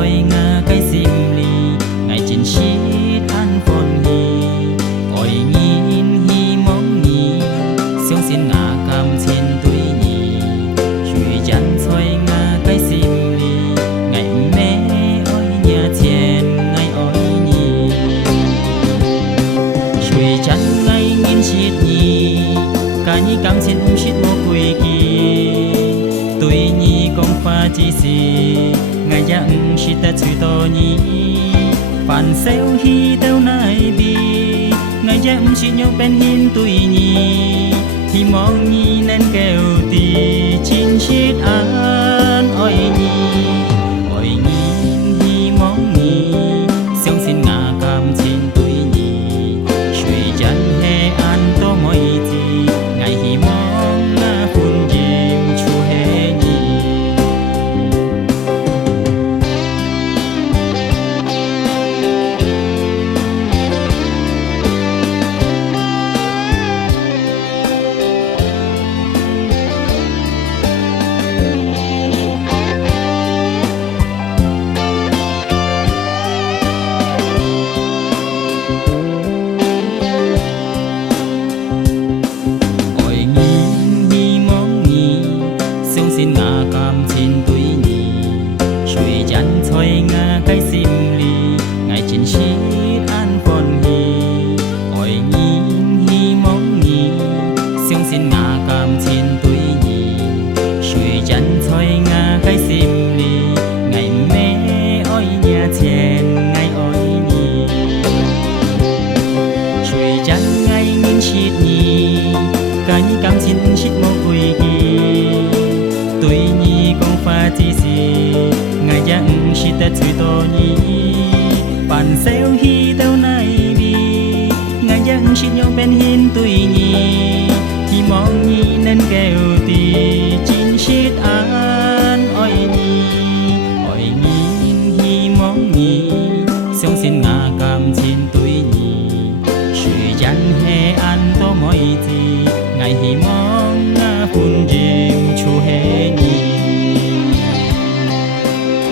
thôi nga cái sim li ngày chín shit an phone hi oi nhìn hi mong nhì xiong xin ngà cam xin tuổi nhì chui chân thôi nga cái sim li ngày mẹ oi nhà tiền ngày oi nhì chui chân ngày nhìn shit nhì cả nhì cam xin shit mô quỳ kỳ tuổi nhì công pha chỉ xì ngày dặn shit ta chui to nhì phản xéo hi teo nai bi ngày dặn shit nhau bên hin tuổi nhì hi mong nhì nên kêu tì chín shit an oi nhì hi mong nhì xiong xin ngà cam xin tuổi nhì chui chân he an to moi ti ngày hi mong ngà phun dìm chu he nhì xin ngà cam xin tuổi nhì chui chân thôi ngà cái sim li ngày chín shit an phone hi oi nhìn hi mong nhì xiong xin ngà cam xin tuổi nhì chui chân thôi ngà cái sim li ngày mẹ oi nhà tiền ngày oi nhì chui chân ngày nhìn shit nhì cái cam xin shit mong quỳ tuổi nhì con pha chỉ xì ngày dặn shit ta chui to nhì